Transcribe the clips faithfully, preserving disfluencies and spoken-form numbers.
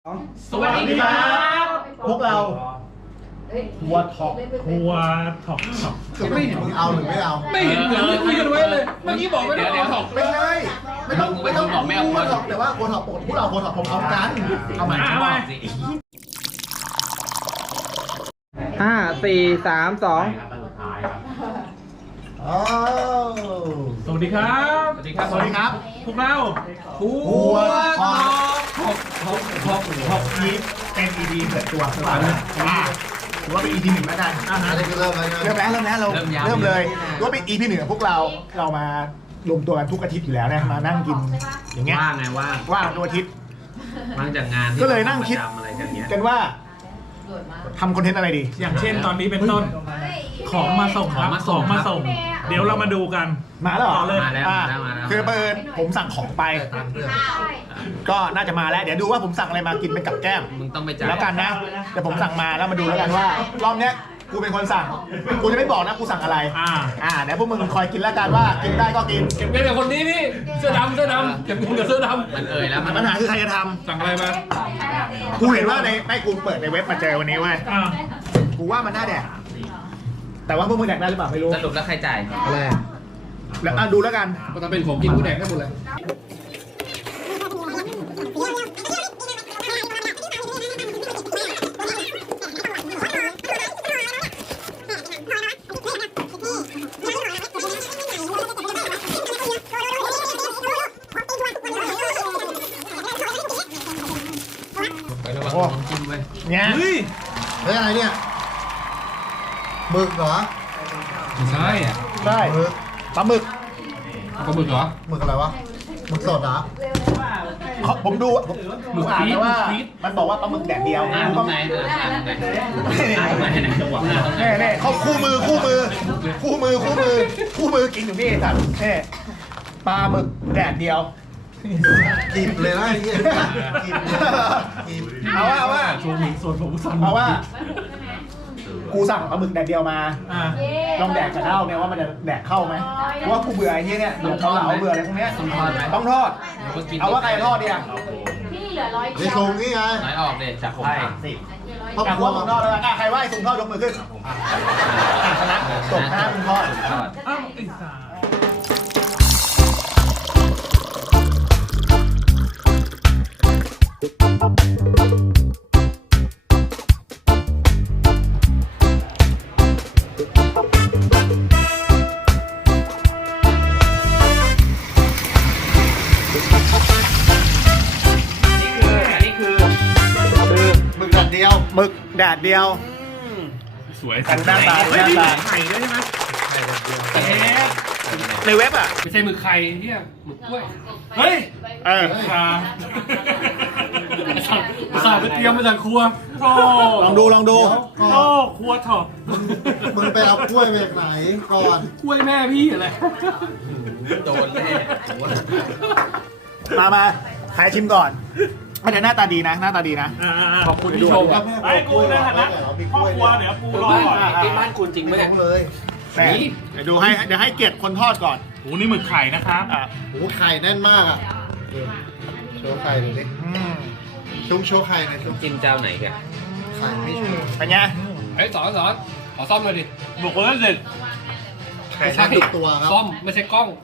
สวัสดีครับพวกเราทัวร์ท็อปทัวร์ท็อปท็อปคือไม่เห็นมึงเอาหรือไม่เอาไม่เห็นเหมือนที่คุยกันไว้เลย เมื่อกี้บอกไม่ได้เอาท็อปไม่ใช่ไม่ต้องไม่ต้องบอกไม่เอาโคท็อปแต่ว่าโคท็อปปกติพวกเราโคท็อปพร้อมๆกันเอาใหม่เอาไปห้าสี่สามสองอ๋อสวัสดีครับสวัสดีครับสวัสดีครับพวกเราทัทัววร์ร์ท็ท็ออปปท็อปท็อปท็อปท็อปนี้เป็น อี พี เปิดตัวหรือเปล่าอ่าถือว่าเป็น อี พี หนึ่งแล้วกันอันนี้คือเริ่มแล้วเริ่มแล้วเริ่มแล้วเราเริ่มเลยว่าเป็น อี พี หนึ่งของพวกเราเรามารวมตัวกันทุกอาทิตย์อยู่แล้วนะมานั่งกินอย่างเงี้ยว่างไงว่างว่างทุกอาทิตย์ว่างจากงานที่ก็เลยนั่งคิดประจำอะไรกันเงี้ยกันว่าทำคอนเทนต์อะไรดีอย่างเช่นตอนนี้เป็นต้น ของมาส่งครับของมาส่งของมาส่ง เดี๋ยวเรามาดูกันมาแล้วเหรอต่อเลยมาแล้วอ่ามาแล้วมาแล้วคือเปิดผมสั่งของไป ก็น่าจะมาแล้ว เดี๋ยวดูว่าผมสั่งอะไรมากินเป็นกับแก้มมึงต้องไปจ่ายแล้วกันนะเดี๋ยวผมสั่งมาแล้วมาดูแล้วกันว่ารอบเนี้ยกูเป็นคนสั่งกูจะไม่บอกนะกูสั่งอะไรอ่าอ่าเดี๋ยวพวกมึงคอยกินแล้วกันว่ากินได้ก็กินเก็บเงินกับคนนี้นี่เสื้อดำเสื้อดำเก็บเงินกับเสื้อดมันเอ่ยแล้วมันปัญหาคือใครจะทำสั่งอะไรมาำกูเห็นว่าในไม่กูเปิดในเว็บมาเจอวันนี้เว้ยอ่ากูว่ามันน่าแดกแต่ว่าพวกมึงแดกได้หรือเปล่าไม่รู้สรุปแล้วใครจ่ายอะไรแล้วอ่ะดูแล้วกันก็ถ้าเป็นผมกินกูแดกได้หมดเลยไประวังน้ำจิ้มไว้เนี่ยเฮ้ยเฮ้ยอะไรเนี่ยหมึกเหรอไม่ใช่อ่ะใช่ปลาหมึกปลาหมึกเหรอหมึกอะไรวะหมึกสดเหรอเขาผมดูผมผมอ่านนะว่ามันบอกว่าปลาหมึกแดดเดียวอ่านกูตรก็งไหนเอออ่านตรงไหนอ่านตรงไหนไหนจังหวะอ่านตรงไหนแน่แน่เขาคู่มือคู่มือ คู่มือคู่มือคู่มือกินอยู่นี่สัตว์แน่ปลาหมึกแดดเดียวกินเลยนะไอ้เหี้ยกินเลยกินเอาว่าเอาว่าโชว์หมีส่วนผมสั่นเอาว่า กูสั่งปลาหมึกแดดเดียวมาอ่าลองแดกกับข้าวเนี่ยว่ามันจะแดกเข้าไหมเพราะว่ากูเบื่อไอ้เนี้ยเนี่ยเบื่อเกาเหลาเบื่ออะไรพวกเนี้ยต้องทอดไหมต้องทอดก็กินเอาว่าใครทอดดีอ่ะพี่เหลือร้อยในทรงนี่ไงไหนออกเด็ดจากไพ่ครอบอยากครัวว่าผมทอดเลยอ่ะใครว่าไอ้ซุงทอดยกมือขึ้นอ่ะชนะจบนะมึงทอดทอดอ้าวไอ้สาอันนี้คืออันนี้คือคือหมึกดัดเดียวหมึกแดดเดียวสวยกันหน้าตาเฮ้ยหน้ามีตาไข่ด้วยใช่ไหมไข่แบบเดียวเอ๊ะในเว็บอ่ะไม่ใช่หมึกไข่เฮียหมึกกล้วย เฮ้ยเออคาสาไปเตรียมมาจากครัวโอ้ลองดูลองดูโอ้ครัวถอดมึงไปเอากล้วยมาจากไหนก่อนกล้วยแม่พี่อะไรโดนแน่มามาใครชิมก่อนอันนี้หน้าตาดีนะ หน้าตาดีนะขอบคุณที่ชมครับไอ้กูในฐานะครอบครัวเดี๋ยวกูรอก่อนที่บ้านคุณจริงไหมไม่เนี่ยรู้เลยแม่เดี๋ยวดูให้เดี๋ยวให้เกียรติคนทอดก่อนโหนี่หมึกไข่นะครับอ่ะโอ้โหไข่แน่นมากอ่ะโชว์ไข่ดูดิอืมชุบโชว์ไข่หน่อยชุบจิ้มเจ้าไหนกันไข่ไม่ชุบเป็นไงไอ้สอนสอนขอซ่อมหน่อยดิบอกคนละเสร็จไข่แน่นทุกตัวครับซ่อมไม่ใช่กล้อง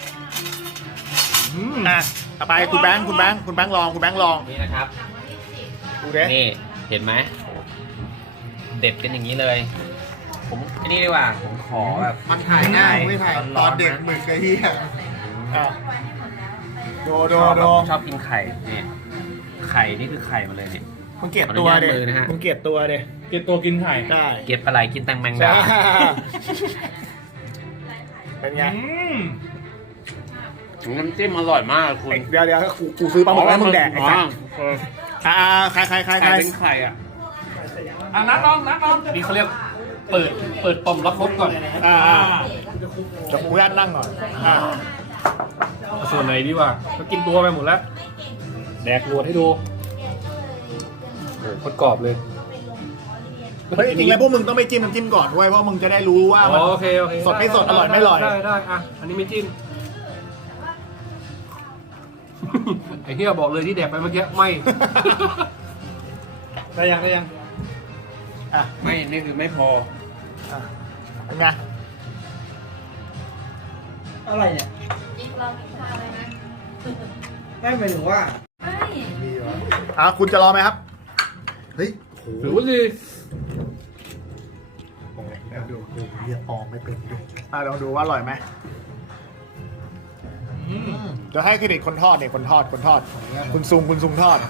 อ่ะต่อไปคุณแบงค์คุณแบงค์คุณแบงค์ลองคุณแบงค์ลองนี่นะครับดูดินี่เห็นไหมเด็ดกันอย่างนี้เลย ผมอันนี้ดีกว่าผมขอแบบมันถ่ายง่ายไม่ถ่ายตอนเด็กๆะหมึกไอ้เหี้ยอ่ะดูชดูอบดูชอบกินไข่นี่ไข่นี่คือไข่มาเลยเนี่ยมึงเกลียดตัวเด็ขออนุญาตมือนะฮะมึงเกลียดตัวเด็เก็บตัวกินไข่ได้เก็บอะไรกินแตงแมงใช่ดาเป็นไงน้ำจิ้มอร่อยมากคุณเดี๋ยวเดี๋ยวกูกูซื้อปลาหมึกแล้วมึงแดกไอ้สัสอ๋ออ่าใครใครใครใครไข่เป็นไข่อ่ะอ่ะนัดน้องนัดน้องนี่เขาเรียกเปิดเปิดต่อมรับรสก่อนอ่าอ่าเดี๋ยวกูย่านนั่งก่อนอ่าส่วนไหนดีวะก็กินตัวไปหมดแล้ว แดกรวดให้ดูโอ้โหกรอบเลยเฮ้ยจริงๆแล้วพวกมึงต้องไม่จิ้มน้ำจิ้มก่อนด้วยเพราะมึงจะได้รู้ว่าอ๋มันอโอเคโอเคสดไม่สดอร่อยไม่อร่อยได้ได้อ่ะอันนี้ไม่จิ้ม ไอ้เหี้ยบอกเลยที่แดกไปเมื่อกี้ไม่ได้ยังได้ยังอ่ะไม่ นี่คือไม่พออ่ะเป็นไงอะไรเนี่ยยิงเรามีท่าอะไรนะไม่หมายถึงว่าไม่มีเหรออ่ะคุณจะรอไหมครับเฮ้ยโหหรือว่าสิดูเรียกปอมไม่เป็นด้วยอ่ะลองดูว่าอร่อยไหมเดี๋ยวให้เครดิตคนทอดเนี่ยคนทอดคนทอด คุณซุงคุณซุงทอด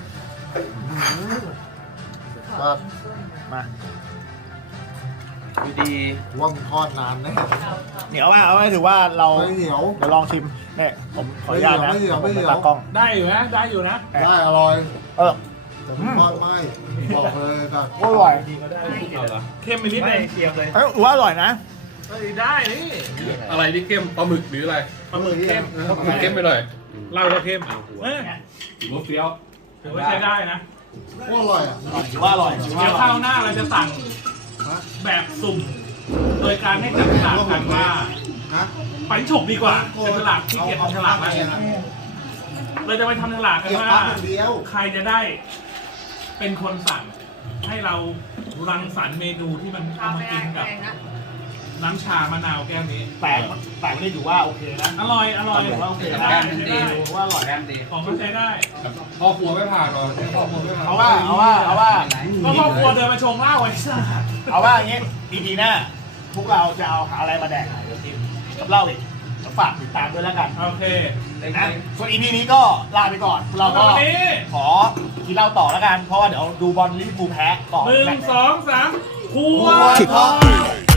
ก็มาดูดีว่ามึงทอดนานแน่เหนียวมากเอาไว้ถือว่าเราไม่เหนียวเดี๋ยวลองชิมเนี่ยผมขออนุญาตนะไม่เหนียวไม่เหนียวผมป็นตากล้องได้อยู่นะได้อยู่นะได้อร่อยเออแต่มึงทอดไม่บอกเลยกันอร่อยเอาเหรอเข้มไปนิดนึงเอ้ยถือว่าอร่อยนะเฮ้ยได้นี่อะไรที่เข้มปลาหมึกหรืออะไรปลาหมึกเข้มปลาหมึกเข้มไปเลยเหล้าก็เข้มเอ้ยถือว่าเฟี้ยวถือว่าใช้ได้นะโคตรอร่อยอ่ะถือว่าอร่อยถือว่าเดี๋อยวร่อยข้าวหน้าเราจะสั่งแบบสุ่ม โดยการให้จับฉลากกันว่านะไปฉกดีกว่าจับฉลากที่เกียจทำฉลากแล้วเราจะไปทำฉลากกันเกี่ยวว่าปั๊บอย่างเดียวใครจะได้เป็นคนสั่งให้เรารังสรรค์เมนูที่มันเอามากินกับนะน้ำชามะนาวแก้วนี้แต่แต่ไม่ได้ถือว่าโอเคนะอร่อย อร่อยถือว่าโอเคใช้นะได้ใช้ได้ถือว่าอร่อยแก้มดีของก็ใช้ได้พ่อครัวไม่ผ่านหรอกพ่อครัวไม่ผ่านเอาว่าเอาว่าเอาว่าก็ครอบครัวเดินมาชงเหล้าไว้ซ่าเอาว่าอย่างงี้อีพีหน้าพวกเราจะเอาหาอะไรมาแดกกับเหล้าอีกเดี๋ยวฝากติดตามด้วยแล้วกันโอเคนะส่วนอีพีนี้ก็ลาไปก่อนเราก็วันนี้ขอกินเหล้าต่อแล้วกันเพราะว่าเดี๋ยวดูบอลลิเวอร์พูลแพ้ก่อนหนึ่งสองสามครัวครัวทอด